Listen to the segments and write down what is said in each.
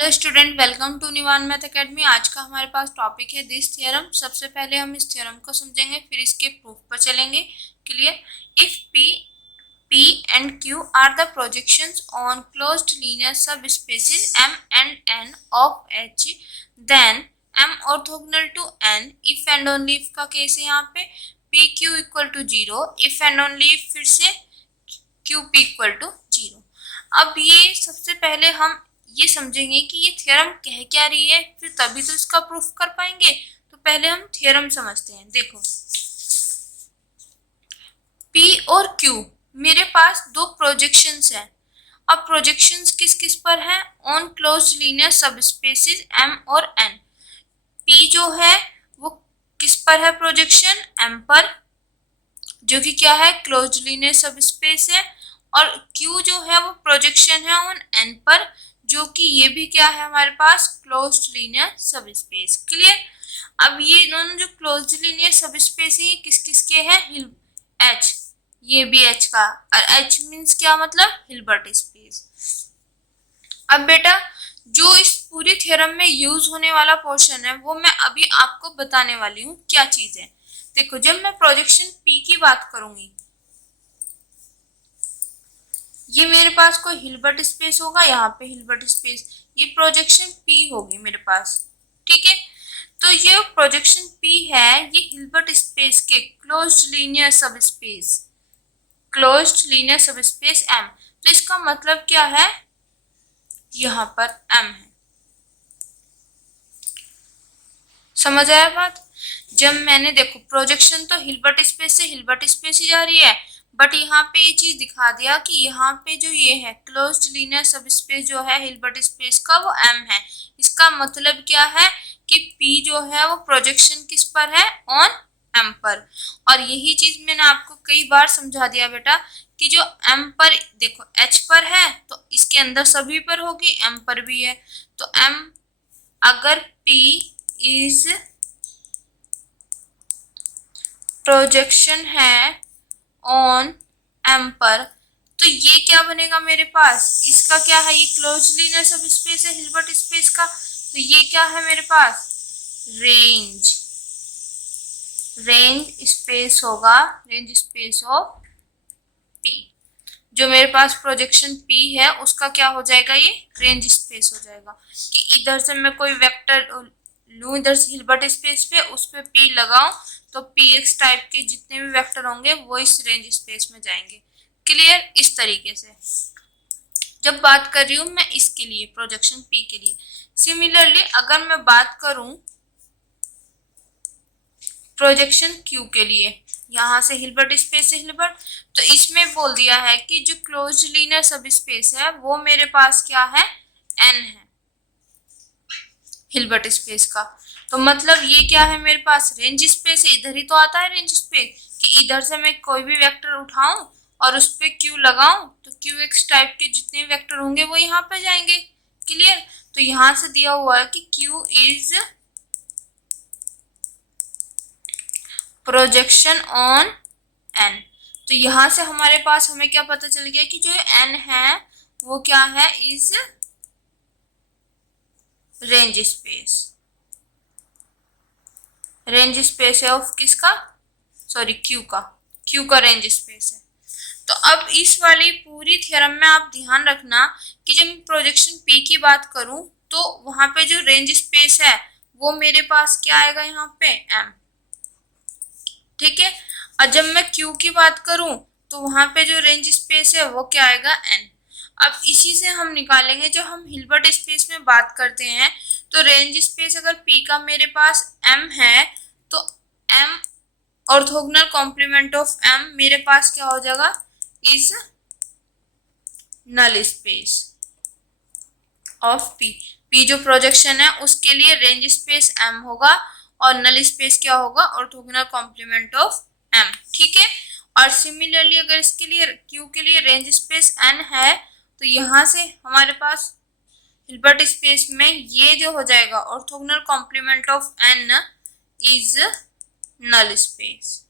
Hello student, welcome to Nivan Math Academy. आज का हमारे पास टॉपिक है दिस थ्योरम। सबसे पहले हम इस थ्योरम को समझेंगे, फिर इसके प्रूफ पर चलेंगे। Clear? If P and Q are the projections on closed linear subspaces M and N of H, then M orthogonal to N if and only if का केस है यहाँ पे। PQ equal to 0 if and only if फिर से QP equal to 0। अब ये सबसे पहले हम ये समझेंगे कि ये थ्योरम कह क्या रही है, फिर तभी तो इसका प्रूफ कर पाएंगे। तो पहले हम थ्योरम समझते हैं। देखो, P और Q मेरे पास दो प्रोजेक्शंस हैं। अब प्रोजेक्शंस किस किस पर हैं? On closed linear subspaces M और N। P जो है वो किस पर है प्रोजेक्शन? M पर, जो कि क्या है? क्लोज्ड लीनियर सबस्पेस है। और Q जो है वो प्रोजेक्शन है ऑन N पर, जो कि ये भी क्या है हमारे पास? Closed linear subspace. क्लियर? अब ये दोनों जो क्लोज्ड लीनियर सबस्पेस है ये किस किस के हैं? H, ये भी H का, और H मींस क्या मतलब? Hilbert space. अब बेटा, जो इस पूरी थ्योरम में यूज होने वाला पोर्शन है वो मैं अभी आपको बताने वाली हूँ क्या चीज है। देखो, जब मैं प्रोजेक्शन P की बात करूंगी, ये मेरे पास कोई हिल्बर्ट स्पेस होगा, यहाँ पे हिल्बर्ट स्पेस, ये प्रोजेक्शन P होगी मेरे पास। ठीक है? तो ये प्रोजेक्शन P है, ये हिल्बर्ट स्पेस के closed linear subspace, closed linear subspace M। तो इसका मतलब क्या है? यहाँ पर M है। समझ आया बात? जब मैंने देखो प्रोजेक्शन तो हिल्बर्ट स्पेस से हिल्बर्ट स्पेस ही जा रही है, बट यहाँ पे ये चीज दिखा दिया कि यहाँ पे जो ये है क्लोज्ड लीनियर सबस्पेस जो है हिल्बर्ट स्पेस का, वो M है। इसका मतलब क्या है कि P जो है वो प्रोजेक्शन किस पर है? ऑन M पर। और यही चीज मैंने आपको कई बार समझा दिया बेटा कि जो M पर, देखो H पर है तो इसके अंदर सभी पर होगी, M पर भी है। तो M, अगर P इज प्रोजेक्शन है ऑन M पर, तो ये क्या बनेगा मेरे पास? इसका क्या है? ये क्लोज्ड लीनियर सबस्पेस है हिल्बर्ट स्पेस का, तो ये क्या है मेरे पास? रेंज, रेंज स्पेस होगा, रेंज स्पेस ऑफ P। जो मेरे पास प्रोजेक्शन P है उसका क्या हो जाएगा? ये रेंज स्पेस हो जाएगा। कि इधर से मैं कोई वेक्टर लूं, इधर से हिल्बर्ट स्पेस पे, उस पे P लगाऊं, तो Px टाइप के जितने भी वेक्टर होंगे वो इस रेंज स्पेस में जाएंगे। क्लियर? इस तरीके से जब बात कर रही हूं मैं इसके लिए, प्रोजेक्शन P के लिए। सिमिलरली अगर मैं बात करूं प्रोजेक्शन Q के लिए, यहां से हिल्बर्ट स्पेस से हिल्बर्ट, तो इसमें बोल दिया है कि जो क्लोज्ड लीनियर सबस्पेस है वो मेरे पास क्या है? N है, हिल्बर्ट स्पेस का। तो मतलब ये क्या है मेरे पास? रेंज स्पेस है। इधर ही तो आता है रेंज स्पेस, कि इधर से मैं कोई भी वेक्टर उठाऊं और उस पे Q लगाऊं, तो QX टाइप के जितने वेक्टर होंगे वो यहाँ पे जाएंगे। क्लियर? तो यहाँ से दिया हुआ है कि Q is projection on N। तो यहाँ से हमारे पास हमें क्या पता चल गया कि जो N है वो क्या है? Is range space, range space है ऑफ किसका? सॉरी, Q का, Q का रेंज स्पेस है। तो अब इस वाली पूरी थ्योरम में आप ध्यान रखना कि जब मैं प्रोजेक्शन P की बात करूं तो वहां पे जो रेंज स्पेस है वो मेरे पास क्या आएगा? यहाँ पे M। ठीक है? और जब मैं Q की बात करूं तो वहां पे जो रेंज स्पेस है वो क्या आएगा? N। अब इसी से हम निकालेंगे, जब हम हिल्बर्ट स्पेस में बात करते हैं तो रेंज स्पेस अगर P का मेरे पास M है, तो M orthogonal complement of M मेरे पास क्या हो जाएगा? Is null space of P। P जो प्रोजेक्शन है उसके लिए रेंज स्पेस M होगा, और नल स्पेस क्या होगा? Orthogonal complement of M। ठीक है? और सिमिलरली अगर इसके लिए Q के लिए रेंज स्पेस N है, तो यहाँ से हमारे पास हिल्बर्ट स्पेस में ये जो हो जाएगा orthogonal complement of N is null space.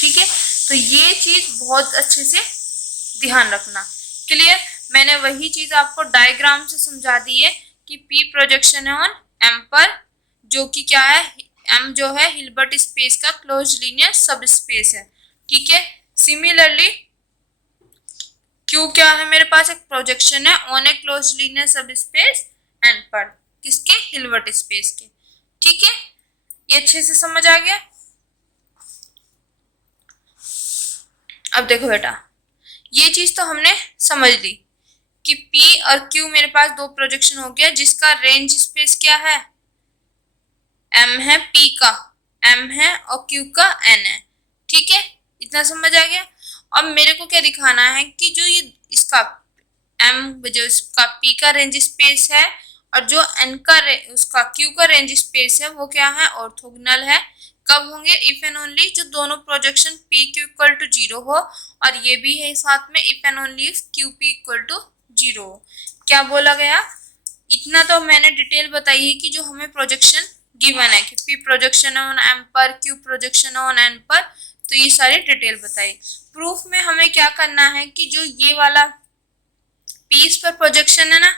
ठीक है? तो ये चीज बहुत अच्छे से ध्यान रखना। क्लियर। मैंने वही चीज आपको डायग्राम से समझा दी है कि पी प्रोजेक्शन है ऑन एम पर, जो कि क्या है, एम जो है हिल्बर्ट स्पेस का क्लोज लीनियर सब स्पेस है। ठीक है। सिमिलरली क्यू क्या है, मेरे पास एक प्रोजेक्शन है ऑन ए क्लोज लीनियर सब स्पेस एन पर, किसके, हिल्बर्ट स्पेस के। ठीक है, ये अच्छे से समझ आ गया। अब देखो बेटा, ये चीज तो हमने समझ ली कि P और Q मेरे पास दो प्रोजेक्शन हो गया जिसका रेंज स्पेस क्या है, M है, P का M है और Q का N है। ठीक है, इतना समझ आ गया। अब मेरे को क्या दिखाना है कि जो ये इसका M जो इसका P का रेंज स्पेस है और जो N का उसका Q का रेंज स्पेस है वो क्या है, ऑर्थोगोनल है। कब होंगे, इफ एंड ओनली जो दोनों projection P Q equal to 0 हो, और ये भी है साथ में if and only if Q P equal to 0 हो। क्या बोला गया, इतना तो मैंने डिटेल बताई है कि जो हमें प्रोजेक्शन गिवन है कि पी प्रोजेक्शन ऑन एम पर, क्यू प्रोजेक्शन ऑन एन पर, तो ये सारी डिटेल बताई। प्रूफ में हमें क्या करना है कि जो ये वाला पी इस पर प्रोजेक्शन है ना,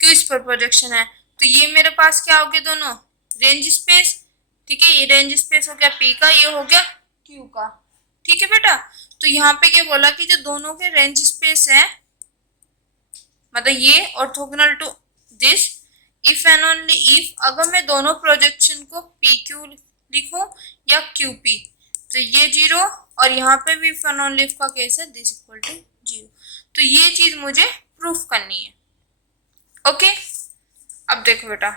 क्यू इस पर प्रोजेक्शन है, तो ये मेरे पास क्या हो गया, दोनों रेंज स्पेस। ठीक है, ये रेंज स्पेस हो गया पी का, ये हो गया क्यू का। ठीक है बेटा, तो यहाँ पे क्या बोला कि जो दोनों के रेंज स्पेस है, मतलब ये orthogonal to this, if and only if, अगर मैं दोनों प्रोजेक्शन को पी क्यू लिखूं या क्यू पी, तो ये 0, और यहाँ पे भी इफ एंड ओनली इफ का केस है दिस इक्वल टू 0। तो ये चीज मुझे प्रूफ करनी है। ओके, अब देखो बेटा,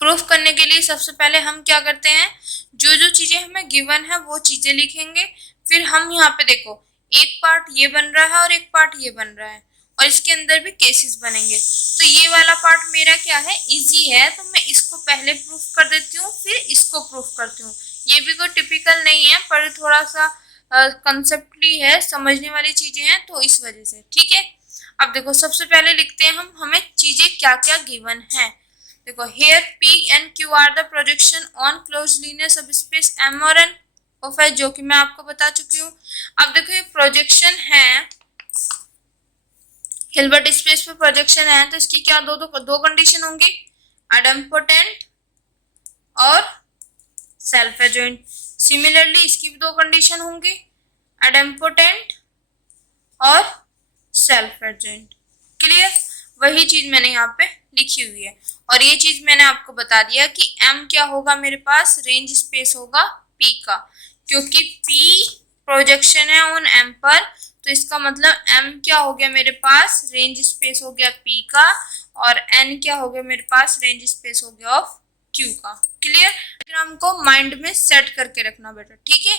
प्रूफ करने के लिए सबसे पहले हम क्या करते हैं, जो जो चीजें हमें गिवन है वो चीजें लिखेंगे। फिर हम यहाँ पे देखो, एक पार्ट ये बन रहा है और एक पार्ट ये बन रहा है, और इसके अंदर भी केसेस बनेंगे। तो ये वाला पार्ट मेरा क्या है, इजी है, तो मैं इसको पहले प्रूफ कर देती हूँ, फिर इसको प्रूफ करती हूँ। ये भी कोई टिपिकल नहीं है, पर थोड़ा सा कंसेप्टली है, समझने वाली चीजें हैं, तो इस वजह से। ठीक है, अब देखो सबसे पहले लिखते हैं हम, हमें चीजें क्या क्या गिवन है। देखो, here P and Q are the projection on close linear subspace M और N ऑफ H, जो कि मैं आपको बता चुकी हूँ। अब देखो, ये प्रोजेक्शन है, हिल्बर्ट स्पेस पे प्रोजेक्शन है, तो इसकी क्या दो कंडीशन होंगी, एडम्पोटेंट और सेल्फ एडजॉइंट। सिमिलरली इसकी भी दो कंडीशन होंगी, एडम्पोटेंट और सेल्फ एडजॉइंट। क्लियर, वही चीज मैंने यहाँ पे लिखी हुई है, और ये चीज मैंने आपको बता दिया कि M क्या होगा, मेरे पास रेंज स्पेस होगा P का, क्योंकि P प्रोजेक्शन है ऑन M पर, तो इसका मतलब M क्या हो गया, मेरे पास रेंज स्पेस हो गया P का, और N क्या हो गया, मेरे पास रेंज स्पेस हो गया ऑफ Q का। क्लियर, डायग्राम को माइंड में सेट करके रखना बेटा। ठीक है,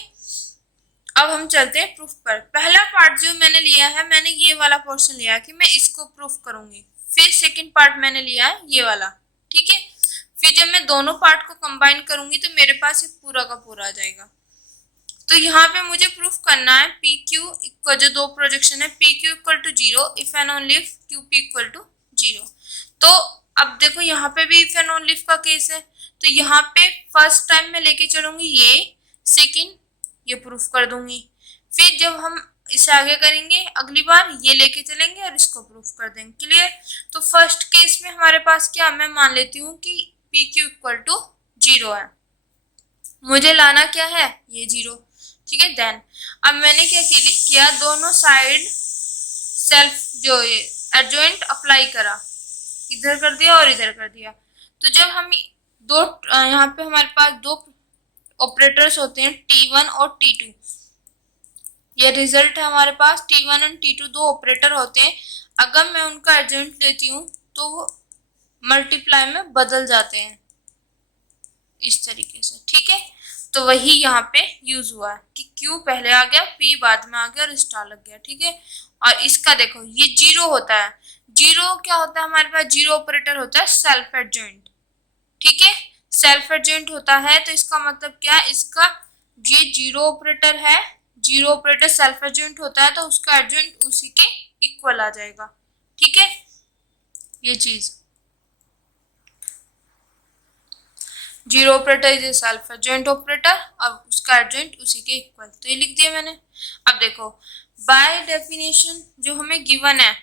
अब हम चलते हैं प्रूफ पर। पहला पार्ट जो मैंने लिया है, मैंने ये वाला पोर्शन लिया कि मैं इसको प्रूफ करूंगी। फिर सेकंड पार्ट मैंने लिया है ये वाला। ठीक है, फिर जब मैं दोनों पार्ट को कंबाइन करूंगी तो मेरे पास ये पूरा का पूरा आ जाएगा। तो यहाँ पे मुझे प्रूफ करना है पी क्यू इक्वल, जो दो प्रोजेक्शन है P Q equal to 0 if and only if Q P equal to 0। तो अब देखो, यहाँ पे भी इफ एंड ओनली इफ का केस है, तो यहाँ पे फर्स्ट टाइम मैं लेके चलूंगी ये, सेकेंड ये प्रूफ कर दूंगी। फिर जब हम इसे आगे करेंगे अगली बार, ये लेके चलेंगे और इसको प्रूफ कर देंगे। क्लियर, तो फर्स्ट केस में हमारे पास क्या, मैं मान लेती हूँ कि पी क्यू इक्वल टू 0 है, मुझे लाना क्या है, ये 0। ठीक है, देन अब मैंने क्या किया, दोनों साइड सेल्फ जो ये एडजॉइंट अप्लाई करा, इधर कर दिया और इधर कर दिया। तो जब हम दो, यहाँ पे हमारे पास दो ऑपरेटर्स होते हैं T1 और T2, ये रिजल्ट है हमारे पास, T1 और T2 दो ऑपरेटर होते हैं। अगर मैं उनका एडजॉइंट लेती हूँ तो वो मल्टीप्लाई में बदल जाते हैं इस तरीके से। ठीक है, तो वही यहाँ पे यूज हुआ है कि Q पहले आ गया, P बाद में आ गया और स्टार लग गया। ठीक है, और इसका देखो ये 0 होता है, 0 क्या होता है हमारे पास, 0 ऑपरेटर होता है सेल्फ एडजॉइंट। ठीक है, सेल्फ एडजॉइंट होता है, तो इसका मतलब क्या है, इसका ये 0 ऑपरेटर है, 0 ऑपरेटर सेल्फ एडजॉइंट होता है, तो उसका एडजॉइंट उसी के इक्वल आ जाएगा। ठीक है, ये चीज। Zero operator is a self adjoint operator और उसका एडजॉइंट उसी के इक्वल, तो ये लिख दिया मैंने। अब देखो बाय डेफिनेशन जो हमें गिवन है,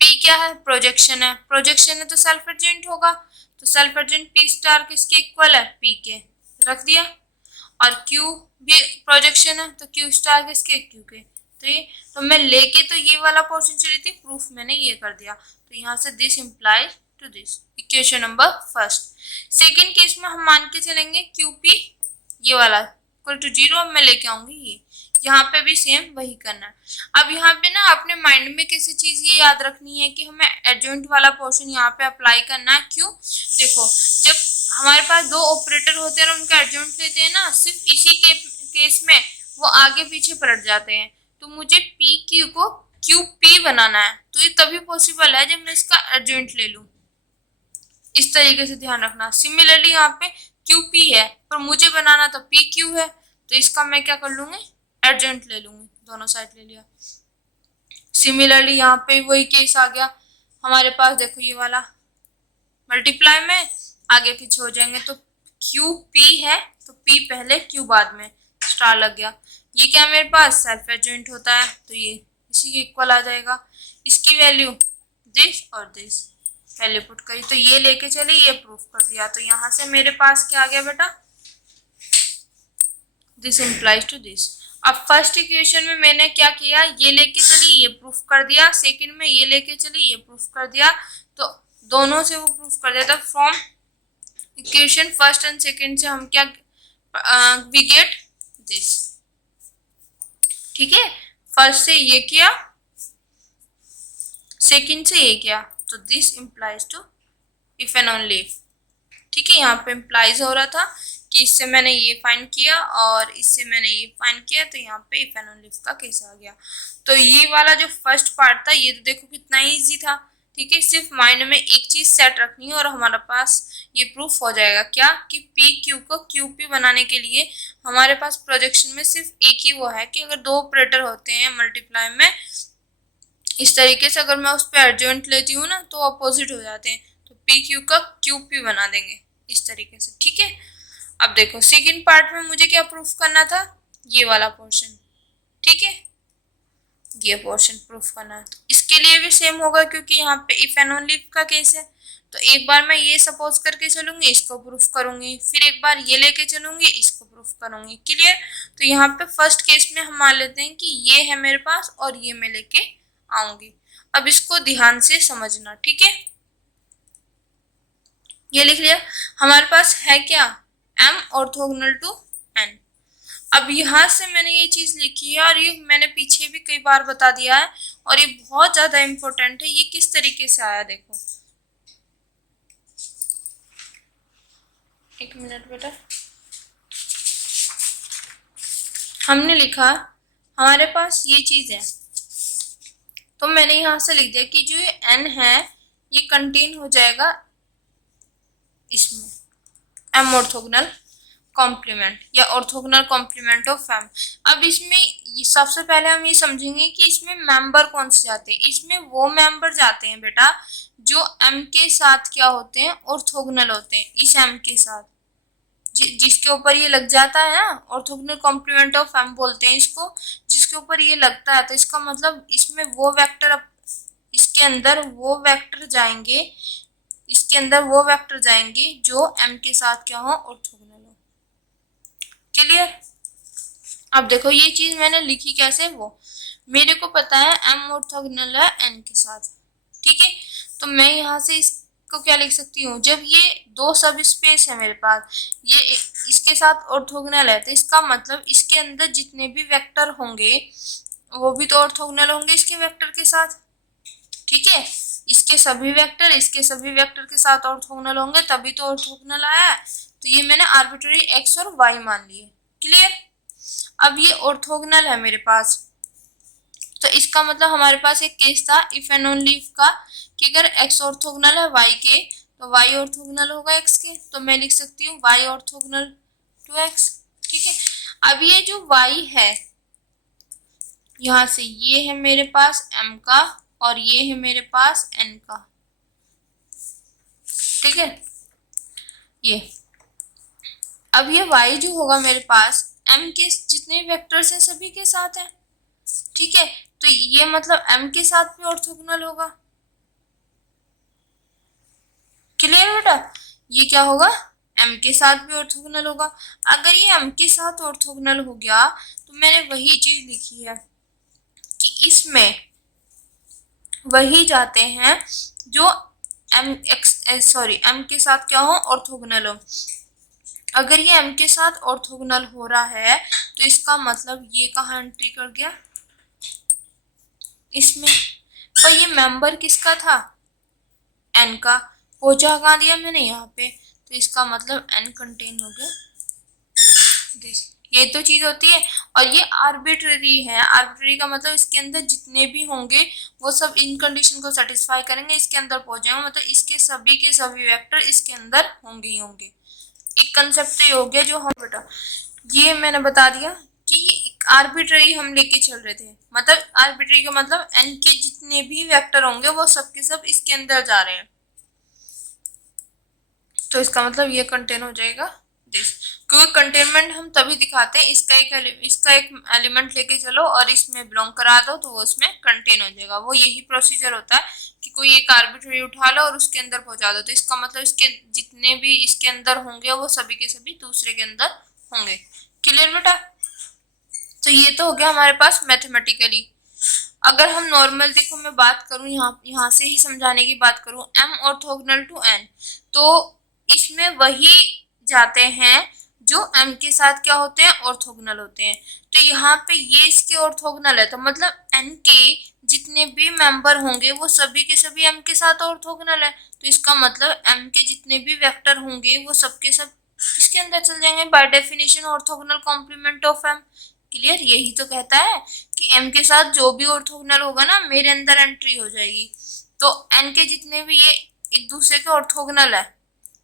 पी क्या है, प्रोजेक्शन है, प्रोजेक्शन है तो सेल्फ एडजॉइंट होगा, तो सेल्फ एडजॉइंट पी स्टार किसके इक्वल है, पी के, रख दिया। और क्यू भी प्रोजेक्शन है तो क्यू स्टार किसके, क्यू के, तो ये तो मैं लेके तो ये वाला पोर्शन चली थी, प्रूफ मैंने ये कर दिया, तो यहाँ से this implies to this, equation number first. Second case में हम मान के चलेंगे क्यू पी ये वाला इक्वल टू जीरो, मैं लेके आऊंगी ये, यहाँ पे भी सेम वही करना है। अब यहाँ पे ना अपने माइंड में कैसी चीज ये याद रखनी है कि हमें एडजॉइंट वाला पोर्शन यहाँ पे अप्लाई करना है, क्यों, देखो जब हमारे पास दो ऑपरेटर होते हैं और उनका एडजॉइंट लेते हैं ना, सिर्फ इसी के केस में वो आगे पीछे पलट जाते हैं, तो मुझे पी क्यू को क्यू पी बनाना है, तो ये तभी पॉसिबल है जब मैं इसका एडजॉइंट ले लूं, इस तरीके से ध्यान रखना। सिमिलरली यहाँ पे क्यू पी है पर मुझे बनाना तो पी क्यू है, तो इसका मैं क्या कर लूंगी, एडजॉइंट ले लूंगी, दोनों साइड ले लिया। सिमिलरली यहाँ पे वही केस आ गया हमारे पास, देखो ये वाला मल्टीप्लाई में आगे पीछे हो जाएंगे, तो क्यू पी है तो पी पहले क्यू बाद में, स्टार लग गया। ये क्या मेरे पास सेल्फ एडजॉइंट होता है, तो ये इसी के इक्वल आ जाएगा, इसकी वैल्यू दिस और दिस वैल्यू पुट करी, तो ये लेके चले, ये प्रूफ कर दिया, तो यहाँ से मेरे पास क्या आ गया बेटा, दिस इम्प्लाइज टू दिस। अब फर्स्ट इक्वेशन में मैंने क्या किया, ये लेके चली ये प्रूफ कर दिया, सेकंड में ये लेके चली ये प्रूफ कर दिया, तो दोनों से वो प्रूफ कर दिया था। From equation first and second से हम क्या वी गेट दिस, ठीक है, फर्स्ट से ये किया, सेकंड से ये किया, तो this implies to if and only if, ठीक है, यहाँ पे इम्प्लाइज हो रहा था कि इससे मैंने ये फाइंड किया और इससे मैंने ये फाइंड किया, तो यहाँ पे इफ एंड ओनली इफ का केस आ गया। तो ये वाला जो फर्स्ट पार्ट था ये तो देखो कितना इजी था, ठीक है, सिर्फ माइंड में एक चीज सेट रखनी है और हमारे पास ये प्रूफ हो जाएगा, क्या कि पी क्यू को क्यू पी बनाने के लिए हमारे पास प्रोजेक्शन में सिर्फ एक ही वो है कि अगर दो ऑपरेटर होते हैं मल्टीप्लाई में, इस तरीके से अगर मैं उस पर एडजॉइंट लेती हूँ ना तो अपोजिट हो जाते हैं, तो पी क्यू का क्यू पी बना देंगे इस तरीके से, ठीक है। अब देखो सेकंड पार्ट में मुझे क्या प्रूफ करना था, ये वाला पोर्शन, ठीक है, ये पोर्शन प्रूफ करना है, तो इसके लिए भी सेम होगा क्योंकि यहाँ पे इफ एंड ओनली इफ का केस है, तो एक बार मैं ये सपोज करके चलूंगी, इसको प्रूफ करूंगी, फिर एक बार ये लेके चलूंगी, इसको प्रूफ करूंगी, क्लियर। तो यहाँ पे फर्स्ट केस में हम मान लेते हैं कि ये है मेरे पास और ये मैं लेके आऊंगी। अब इसको ध्यान से समझना, ठीक है, ये लिख लिया, हमारे पास है क्या, m ऑर्थोगोनल टू n। अब यहाँ से मैंने ये चीज लिखी है और ये मैंने पीछे भी कई बार बता दिया है और ये बहुत ज्यादा इंपॉर्टेंट है, ये किस तरीके से आया देखो, एक मिनट बेटा, हमने लिखा हमारे पास ये चीज है, तो मैंने यहाँ से लिख दिया कि जो ये n है ये कंटेन हो जाएगा इसमें m ऑर्थोगोनल कॉम्प्लीमेंट या ऑर्थोगोनल कॉम्प्लीमेंट ऑफ m। अब इसमें सबसे पहले हम ये समझेंगे कि इसमें मेंबर कौन से जाते हैं, इसमें वो मेंबर जाते हैं बेटा जो m के साथ क्या होते हैं, ऑर्थोगोनल होते हैं, इस m के साथ जिसके ऊपर ये लग जाता है ना, ऑर्थोगोनल कॉम्प्लीमेंट ऑफ m बोलते हैं इसको, जिसके ऊपर ये लगता है, तो इसका मतलब इसमें वो वेक्टर, इसके अंदर वो वेक्टर जाएंगे, इसके अंदर वो वेक्टर जाएंगे जो m के साथ क्या हो, ऑर्थोगोनल हो, क्लियर। अब देखो ये चीज मैंने लिखी कैसे, वो मेरे को पता है m ऑर्थोगोनल है n के साथ, ठीक है, तो मैं यहाँ से इसको क्या लिख सकती हूँ, जब ये दो सब स्पेस है मेरे पास, ये इसके साथ ऑर्थोगोनल है, तो इसका मतलब इसके अंदर जितने भी वेक्टर होंगे वो भी तो ऑर्थोगोनल होंगे इसके वेक्टर के साथ, ठीक है, इसके सभी वेक्टर इसके सभी वेक्टर के साथ ऑर्थोगोनल होंगे तभी तो ऑर्थोगोनल आया है, तो ये मैंने आर्बिट्ररी x और y मान लिए, क्लियर। अब ये ऑर्थोगोनल है मेरे पास, तो इसका मतलब हमारे पास एक केस था इफ एंड ओनली इफ का कि अगर x ऑर्थोगोनल है y के तो y ऑर्थोगोनल होगा x के, तो मैं लिख सकती हूँ y ऑर्थोगोनल टू x, ठीक है। अब ये जो y है यहाँ से ये है मेरे पास m का और ये है मेरे पास n का, ठीक है, ये अब ये y जो होगा मेरे पास m के जितने वेक्टर्स हैं सभी के साथ है, ठीक है। तो ये मतलब m के साथ भी ऑर्थोगोनल होगा। क्लियर बेटा, ये क्या होगा, m के साथ भी ऑर्थोगोनल होगा। अगर ये m के साथ ऑर्थोगोनल हो गया तो मैंने वही चीज लिखी है कि इसमें वही जाते हैं जो m के साथ क्या हो, ऑर्थोगोनल हो। अगर ये m के साथ ऑर्थोगोनल हो रहा है तो इसका मतलब ये कहाँ एंट्री कर गया, इसमें। पर ये मेंबर किसका था, n का, पहुंचा कहाँ दिया मैंने, यहाँ पे। तो इसका मतलब n कंटेन हो गया दिस। ये तो चीज होती है। और ये आर्बिट्रेरी है। आर्बिट्रेरी का मतलब इसके अंदर जितने भी होंगे वो सब इन कंडीशन को सेटिस्फाई करेंगे, इसके अंदर पहुंच जाएंगे, मतलब इसके सभी के सभी वेक्टर इसके अंदर होंगे ही होंगे। एक कंसेप्ट तो ये हो गया जो हम बेटा, ये मैंने बता दिया कि आर्बिट्रेरी हम लेके चल रहे थे, मतलब आर्बिट्रेरी का मतलब n के जितने भी वेक्टर होंगे वो सब के सब इसके अंदर जा रहे हैं। तो इसका मतलब ये कंटेन हो जाएगा दिस। क्योंकि कंटेनमेंट हम तभी दिखाते हैं, इसका एक एलिमेंट लेके चलो और इसमें बिलोंग करा दो तो वो उसमें कंटेन हो जाएगा। वो यही प्रोसीजर होता है कि कोई एक आर्बिट्रेरी उठा लो और उसके अंदर पहुंचा दो, तो इसका मतलब इसके जितने भी इसके अंदर होंगे वो सभी के सभी दूसरे के अंदर होंगे। क्लियर बेटा, तो ये तो हो गया हमारे पास मैथमेटिकली। अगर हम नॉर्मल देखो, मैं बात करूं यहाँ से ही समझाने की बात करूं, m ऑर्थोगोनल टू n, तो इसमें वही जाते हैं जो m के साथ क्या होते हैं, ऑर्थोगोनल होते हैं। तो यहाँ पे ये इसके ऑर्थोगोनल है, तो मतलब n के जितने भी मेंबर होंगे वो सभी के सभी m के साथ ऑर्थोगोनल है। तो इसका मतलब m के जितने भी वेक्टर होंगे वो सबके सब इसके अंदर चल जाएंगे, by definition orthogonal complement of m। Clear, यही तो कहता है कि m के साथ जो भी ऑर्थोगोनल होगा ना मेरे अंदर एंट्री हो जाएगी। तो n के जितने भी ये एक दूसरे के ऑर्थोगोनल है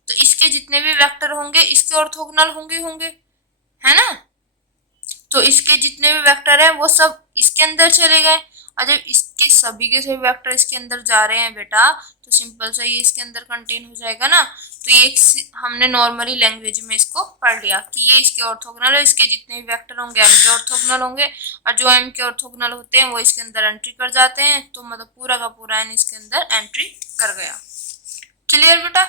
तो इसके जितने भी वेक्टर होंगे इसके ऑर्थोगोनल होंगे होंगे, है ना। तो इसके जितने भी वेक्टर है वो सब इसके अंदर चले गए, और जब इसके सभी के सभी वेक्टर इसके अंदर जा रहे हैं बेटा तो सिंपल सा ये इसके अंदर कंटेन हो जाएगा ना। तो ये हमने नॉर्मली लैंग्वेज में इसको पढ़ लिया कि ये इसके ऑर्थोगोनल है, इसके जितने भी वेक्टर होंगे m के ऑर्थोगोनल होंगे, और जो m के ऑर्थोगोनल होते हैं वो इसके अंदर एंट्री कर जाते हैं। तो मतलब पूरा का पूरा n इसके अंदर एंट्री कर गया। क्लियर बेटा,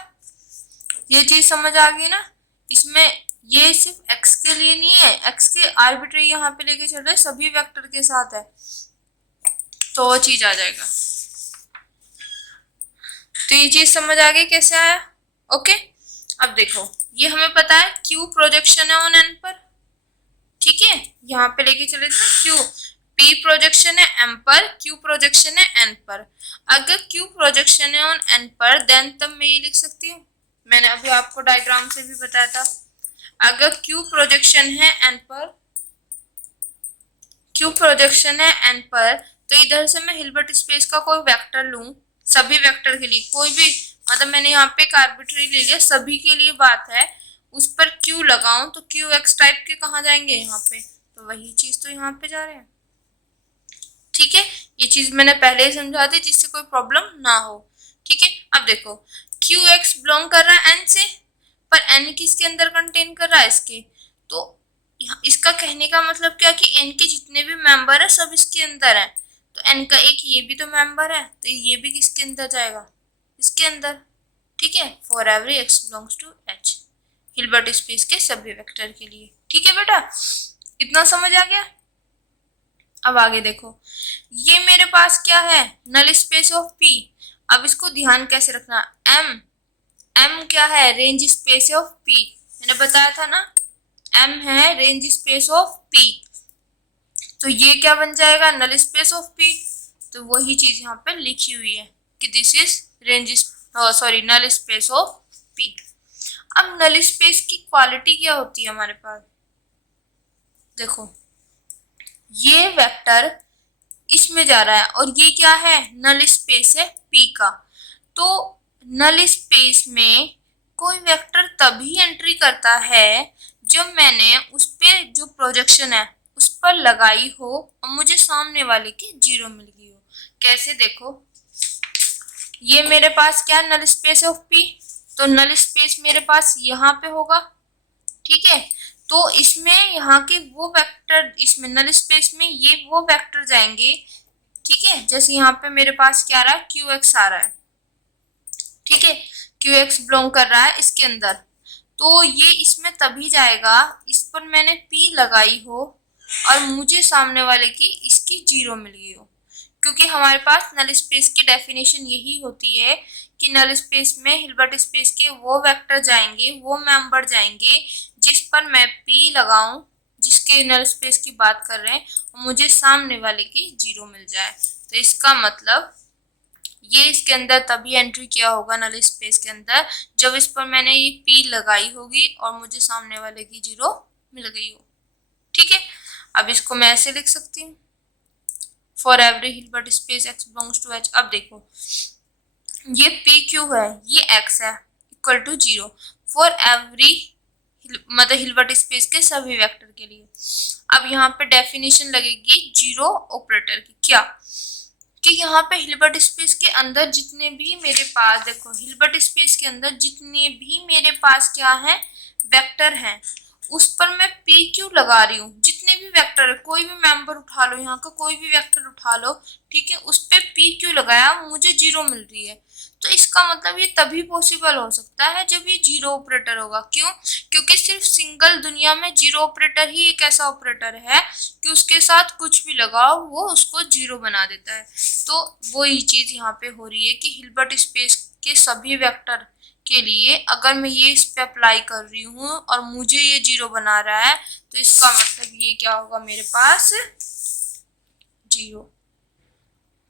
ये चीज समझ आ गई ना। इसमें ये सिर्फ x के लिए नहीं है, x के आर्बिट्रेरी यहाँ पे लेके चल रहे सभी वेक्टर के साथ है, तो वो चीज आ जाएगा। तो ये चीज समझ आ गई कैसे आया, ओके। अब देखो ये हमें पता है q प्रोजेक्शन है ऑन n पर, ठीक है, यहाँ पे लेके चले थे q, p प्रोजेक्शन है m पर, q प्रोजेक्शन है n पर। अगर q प्रोजेक्शन है ऑन n पर देन तब मैं ये लिख सकती हूँ, मैंने अभी आपको डायग्राम से भी बताया था। अगर q प्रोजेक्शन है n पर, q प्रोजेक्शन है n पर, तो इधर से मैं हिल्बर्ट स्पेस का कोई वेक्टर लूं, सभी वेक्टर के लिए कोई भी, मतलब मैंने यहाँ पे एक आर्बिट्री ले लिया, सभी के लिए बात है, उस पर q लगाऊं तो q x टाइप के कहाँ जाएंगे, यहाँ पे, तो वही चीज तो यहाँ पे जा रहे हैं। ठीक है, ये चीज मैंने पहले ही समझा दी जिससे कोई प्रॉब्लम ना हो। ठीक है, अब देखो क्यू एक्स बिलोंग कर रहा है n से, पर n किसके अंदर कंटेन कर रहा है, इसके। तो इसका कहने का मतलब क्या कि n के जितने भी मेंबर है सब इसके अंदर है, तो n का एक ये भी तो मेंबर है, तो ये भी किसके अंदर जाएगा, इसके अंदर। ठीक है, for every x belongs to h, Hilbert space के सभी वेक्टर के लिए। ठीक है बेटा, इतना समझ आ गया। अब आगे देखो, ये मेरे पास क्या है, नल स्पेस ऑफ p। अब इसको ध्यान कैसे रखना, m क्या है, रेंज स्पेस ऑफ p, मैंने बताया था ना, m है रेंज स्पेस ऑफ p। तो ये क्या बन जाएगा, नल स्पेस ऑफ p। तो वही चीज यहाँ पे लिखी हुई है कि this is range, sorry, null space of p। अब नल स्पेस की क्वालिटी क्या होती है हमारे पास, देखो ये वेक्टर इसमें जा रहा है और ये क्या है, नल स्पेस है p का। तो नल स्पेस में कोई वेक्टर तभी एंट्री करता है जब मैंने उस पे जो प्रोजेक्शन है उस पर लगाई हो और मुझे सामने वाले की जीरो मिल गई हो। कैसे, देखो ये मेरे पास क्या है, नल स्पेस ऑफ p, तो नल स्पेस मेरे पास यहाँ पे होगा। ठीक है। तो इसमें यहाँ के वो वेक्टर, इसमें नल स्पेस में ये वो वेक्टर जाएंगे, ठीक है। जैसे यहाँ पे मेरे पास क्या आ रहा है, क्यू एक्स आ रहा है, ठीक है, क्यू एक्स बिलोंग कर रहा है इसके अंदर, तो ये इसमें तभी जाएगा, इस पर मैंने पी लगाई हो और मुझे सामने वाले की इसकी जीरो मिल गई हो, क्योंकि हमारे पास नल स्पेस की डेफिनेशन यही होती है कि नल स्पेस में हिल्बर्ट स्पेस के वो वेक्टर जाएंगे, वो मेंबर जाएंगे जिस पर मैं पी लगाऊं, जिसके नल स्पेस की बात कर रहे हैं, और मुझे सामने वाले की जीरो मिल जाए। तो इसका मतलब ये इसके अंदर तभी एंट्री किया होगा नल स्पेस के अंदर जब इस पर मैंने ये पी लगाई होगी और मुझे सामने वाले की जीरो मिल गई हो, ठीक है। अब इसको मैं ऐसे लिख सकती हूँ, for every Hilbert space X belongs to H. अब देखो ये पी क्यू है, ये एक्स है, equal to zero for every, मतलब हिल्बर्ट स्पेस के सभी वेक्टर के लिए। अब यहाँ पे डेफिनेशन लगेगी जीरो ऑपरेटर की, क्या कि यहाँ पे हिल्बर्ट स्पेस के अंदर जितने भी मेरे पास, देखो हिल्बर्ट स्पेस के अंदर जितने भी मेरे पास क्या है, वेक्टर हैं, उस पर मैं पी क्यू लगा रही हूँ। जितने भी वेक्टर है, कोई भी मेंबर उठा लो, यहाँ का कोई भी वेक्टर उठा लो, ठीक है, उस पर पी क्यू लगाया, मुझे जीरो मिल रही है। तो इसका मतलब ये तभी पॉसिबल हो सकता है जब ये जीरो ऑपरेटर होगा। क्यों? क्योंकि सिर्फ सिंगल दुनिया में जीरो ऑपरेटर ही एक ऐसा ऑपरेटर है कि उसके साथ कुछ भी लगाओ वो उसको जीरो बना देता है। तो वही चीज यहाँ पे हो रही है कि हिल्बर्ट स्पेस के सभी वेक्टर के लिए अगर मैं ये इस पे अप्लाई कर रही हूँ और मुझे ये जीरो बना रहा है, तो इसका मतलब ये क्या होगा, मेरे पास जीरो।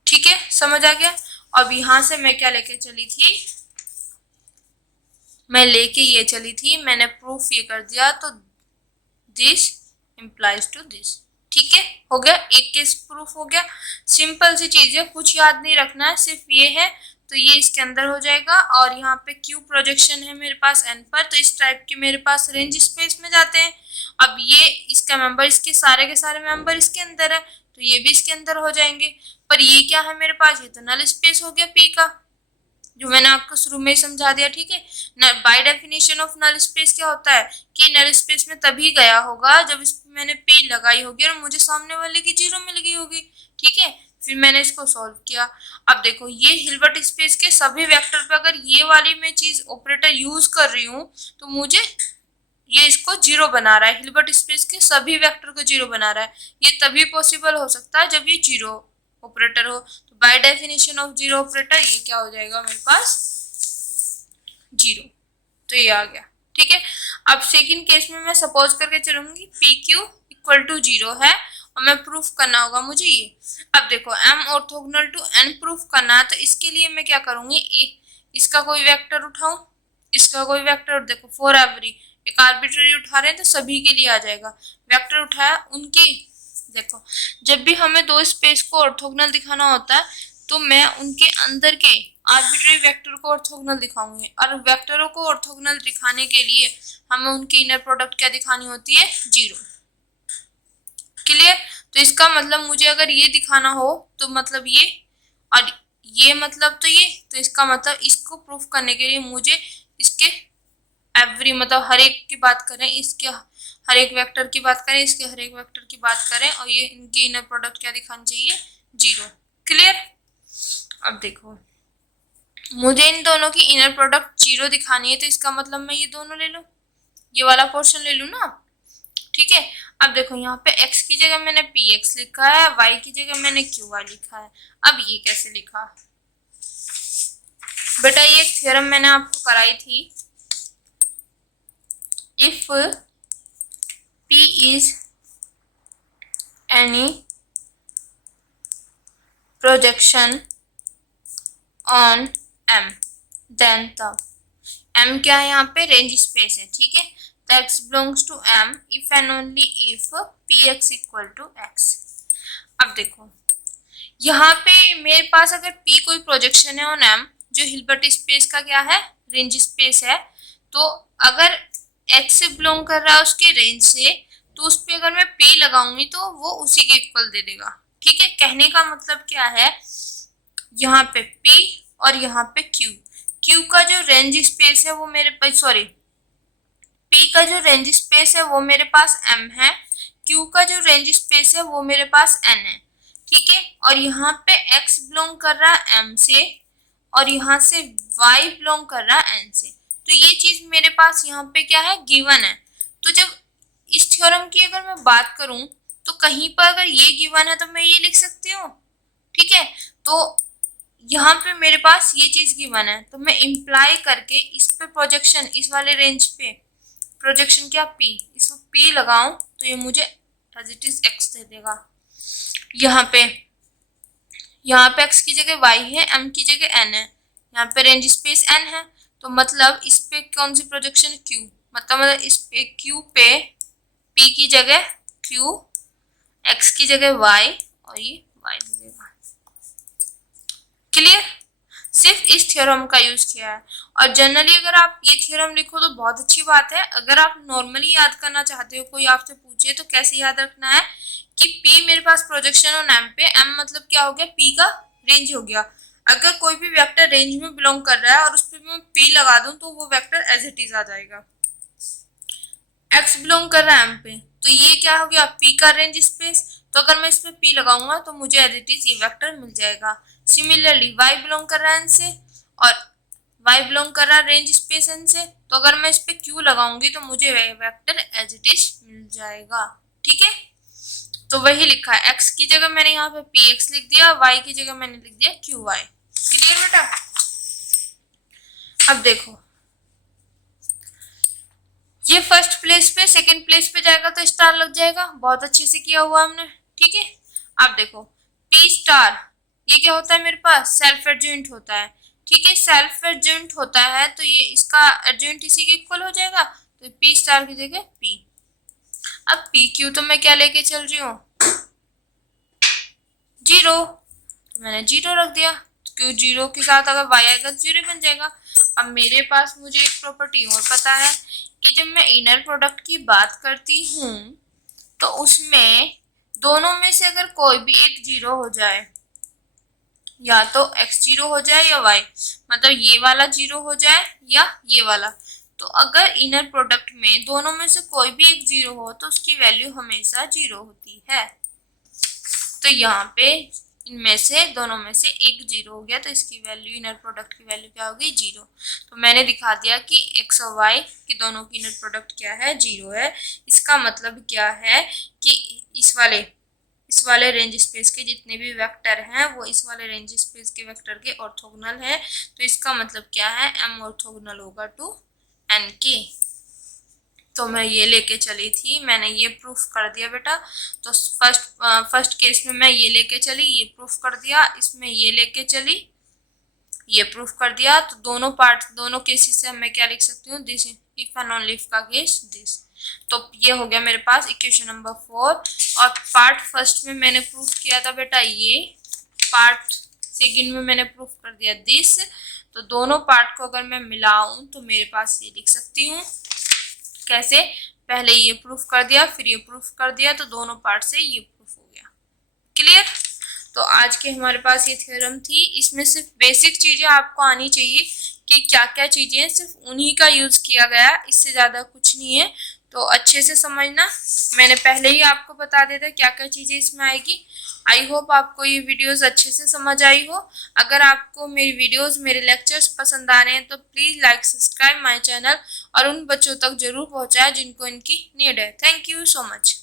ठीक है, समझ आ गया। अब यहाँ से मैं क्या लेके चली थी, मैं लेके ये चली थी, मैंने प्रूफ ये कर दिया, तो दिस इम्प्लाइज टू दिस। ठीक है, हो गया, एक केस प्रूफ हो गया। सिंपल सी चीज है, कुछ याद नहीं रखना है, सिर्फ ये है। तो ये इसके अंदर हो जाएगा, और यहाँ पे क्यू प्रोजेक्शन है मेरे पास एन पर, तो इस टाइप के मेरे पास रेंज स्पेस में जाते हैं। अब ये इसका मेंबर, इसके सारे के सारे मेंबर इसके अंदर है, तो ये भी इसके अंदर हो जाएंगे। पर ये क्या है मेरे पास, ये तो नल स्पेस हो गया पी का, जो मैंने आपको शुरू में ही समझा दिया। ठीक है, by definition of null space क्या होता है कि नल स्पेस में तभी गया होगा जब इस पे मैंने पी लगाई होगी और मुझे सामने वाले की जीरो मिल गई होगी। ठीक है, फिर मैंने इसको सॉल्व किया। अब देखो ये हिल्बर्ट स्पेस के सभी वेक्टर पे अगर ये वाली मैं चीज ऑपरेटर यूज कर रही हूँ, तो मुझे ये इसको जीरो बना रहा है, हिल्बर्ट स्पेस के सभी वेक्टर को जीरो बना रहा है। ये तभी पॉसिबल हो सकता है जब ये जीरो ऑपरेटर हो। तो bye definition of zero operator ये क्या हो जाएगा मेरे पास, जीरो। तो ये आ गया। ठीक है, अब सेकंड केस में मैं सपोज करके चलूंगी P Q equal to zero है और मैं प्रूफ करना होगा मुझे ये। अब देखो M orthogonal to N proof करना है, तो इसके लिए मैं क्या करूंगी, इसका कोई वेक्टर उठाऊं, इसका कोई वेक्टर, देखो फॉर एवरी, एक आर्बिट्ररी उठा रहे हैं तो सभी के लिए आ जाएगा। वेक्टर उठाया उनके, देखो जब भी हमें दो स्पेस को ऑर्थोगोनल दिखाना होता है तो मैं उनके अंदर के आर्बिट्ररी वेक्टर को ऑर्थोगोनल दिखाऊंगी, और वेक्टरों को ऑर्थोगोनल दिखाने के लिए हमें उनकी इनर प्रोडक्ट क्या दिखानी होती है, जीरो। क्लियर? तो इसका मतलब मुझे अगर ये दिखाना हो तो मतलब ये, और ये मतलब तो ये, तो इसका मतलब इसको प्रूफ करने के लिए मुझे इसके एवरी, मतलब हर एक की बात करें, इसके हर एक वेक्टर की बात करें, इसके हर एक वेक्टर की बात करें, और ये इनकी इनर प्रोडक्ट क्या दिखानी चाहिए, जीरो। क्लियर? अब देखो मुझे इन दोनों की इनर प्रोडक्ट जीरो दिखानी है, तो इसका मतलब मैं ये दोनों ले लूं, ये वाला पोर्शन ले लूं ना। ठीक है, अब देखो यहाँ पे x की जगह मैंने पी एक्स लिखा है, y की जगह मैंने क्यू वाई लिखा है। अब ये कैसे लिखा बेटा, ये थ्योरम मैंने आपको कराई थी, if p is any projection on m, then तब m क्या है यहाँ पे, रेंज स्पेस है। ठीक है, तो x belongs to m if and only if px equal to x। अब देखो यहाँ पे मेरे पास अगर p कोई प्रोजेक्शन है ऑन m जो हिल्बर्ट स्पेस का क्या है, रेंज स्पेस है, तो अगर x से बिलोंग कर रहा है उसके रेंज से, तो उस पर अगर मैं p लगाऊंगी तो वो उसी के इक्वल दे देगा। ठीक है, कहने का मतलब क्या है, यहाँ पे p और यहाँ पे q, q का जो रेंज स्पेस है वो मेरे पास, सॉरी P का जो रेंज स्पेस है वो मेरे पास M है, Q का जो रेंज स्पेस है वो मेरे पास N है, ठीक है। और यहाँ पे X बिलोंग कर रहा है M से और यहाँ से Y बिलोंग कर रहा है N से। तो ये चीज मेरे पास यहाँ पे क्या है, गिवन है। तो जब इस थ्योरम की अगर मैं बात करूं तो कहीं पर अगर ये गिवन है तो मैं ये लिख सकती हूँ, ठीक है। तो यहाँ पे मेरे पास ये चीज गिवन है तो मैं इम्प्लाई करके इस पे प्रोजेक्शन, इस वाले रेंज पे प्रोजेक्शन क्या P, इसको P लगाऊं तो ये मुझे एज इट इज X दे देगा। यहाँ पे X की जगह Y है, M की जगह N है, यहाँ पे रेंज स्पेस N है, तो मतलब इस पे कौन सी प्रोजेक्शन Q, मतलब इस पे Q पे P की जगह Q, X की जगह Y और ये Y दे देगा। क्लियर? सिर्फ इस थ्योरम का यूज किया है। और जनरली अगर आप ये थ्योरम लिखो तो बहुत अच्छी बात है। अगर आप नॉर्मली याद करना चाहते हो, कोई आपसे पूछे तो कैसे याद रखना है कि P मेरे पास प्रोजेक्शन ऑन M पे, M मतलब क्या हो गया, P का रेंज हो गया। अगर कोई भी वेक्टर रेंज में बिलोंग कर रहा है और उस पर मैं P लगा दूं तो वो वेक्टर एज इट इज आ जाएगा। X बिलोंग कर रहा है M पे, तो ये क्या हो गया, P का रेंज स्पेस। तो अगर मैं इस पे P लगाऊंगा तो मुझे एज इट इज ये वेक्टर मिल जाएगा। सिमिलरली Y बिलोंग कर रहा है N से और Y बिलोंग कर रहा है रेंज स्पेस N से, तो अगर मैं इस पे Q लगाऊंगी तो मुझे वेक्टर एज इट इज मिल जाएगा, ठीक है। तो वही लिखा है, X की जगह मैंने यहाँ पे PX लिख दिया, Y की जगह मैंने लिख दिया QY। क्लियर बेटा? अब देखो ये फर्स्ट प्लेस पे, सेकंड प्लेस पे जाएगा तो स्टार लग जाएगा, बहुत अच्छे से किया हुआ हमने, ठीक है। अब देखो P स्टार, ये क्या होता है मेरे पास, सेल्फ एडजॉइंट होता है, ठीक है। सेल्फ एडजॉइंट होता है तो ये इसका एडजॉइंट इसी के इक्वल हो जाएगा, तो P स्टार की जगह P। अब PQ तो मैं क्या लेके चल रही हूँ, 0, तो मैंने 0 रख दिया, क्यों 0 के साथ अगर Y आएगा तो 0 बन जाएगा। अब मेरे पास मुझे एक प्रॉपर्टी और पता है कि जब मैं इनर प्रोडक्ट की बात करती हूँ तो उसमें दोनों में से अगर कोई भी एक 0 हो जाए, या तो X 0 हो जाए या Y, मतलब ये वाला 0 हो जाए या ये वाला, तो अगर इनर प्रोडक्ट में दोनों में से कोई भी एक 0 हो तो उसकी वैल्यू हमेशा 0 होती है। तो यहाँ पे इनमें से दोनों में से एक 0 हो गया तो इसकी वैल्यू, इनर प्रोडक्ट की वैल्यू क्या होगी, 0। तो मैंने दिखा दिया कि X और Y की दोनों की इनर प्रोडक्ट क्या है, 0 है। इसका मतलब क्या है कि इस वाले रेंज स्पेस के जितने भी वेक्टर हैं वो इस वाले रेंज स्पेस के वेक्टर के ऑर्थोगोनल है। तो इसका मतलब क्या है, M ऑर्थोगोनल होगा टू N के। तो मैं ये लेके चली थी, मैंने ये प्रूफ कर दिया बेटा। तो फर्स्ट केस में मैं ये लेके चली, ये प्रूफ कर दिया, इसमें ये लेके चली, ये प्रूफ कर दिया। तो दोनों केसेस से मैं क्या लिख सकती हूँ, this if and only if का केस दिस। तो ये हो गया मेरे पास इक्वेशन नंबर 4। और पार्ट फर्स्ट में मैंने प्रूफ किया था बेटा ये, पार्ट सेकंड में मैंने प्रूफ कर दिया दिस। तो दोनों पार्ट को अगर मैं मिलाऊं तो मेरे पास ये लिख सकती हूँ, कैसे, पहले ये प्रूफ कर दिया फिर ये प्रूफ कर दिया, तो दोनों पार्ट से ये प्रूफ हो गया। क्लियर? तो आज के हमारे पास ये थ्योरम थी, इसमें सिर्फ बेसिक चीजें आपको आनी चाहिए कि क्या क्या चीजें, सिर्फ उन्हीं का यूज किया गया, इससे ज्यादा कुछ नहीं है। तो अच्छे से समझना, मैंने पहले ही आपको बता दिया था क्या क्या चीजें इसमें आएगी। आई होप आपको ये वीडियोस अच्छे से समझ आई हो। अगर आपको मेरी वीडियोस, मेरे लेक्चर्स पसंद आ रहे हैं तो please like subscribe my channel और उन बच्चों तक जरूर पहुंचाएं जिनको इनकी नीड है। Thank you so much.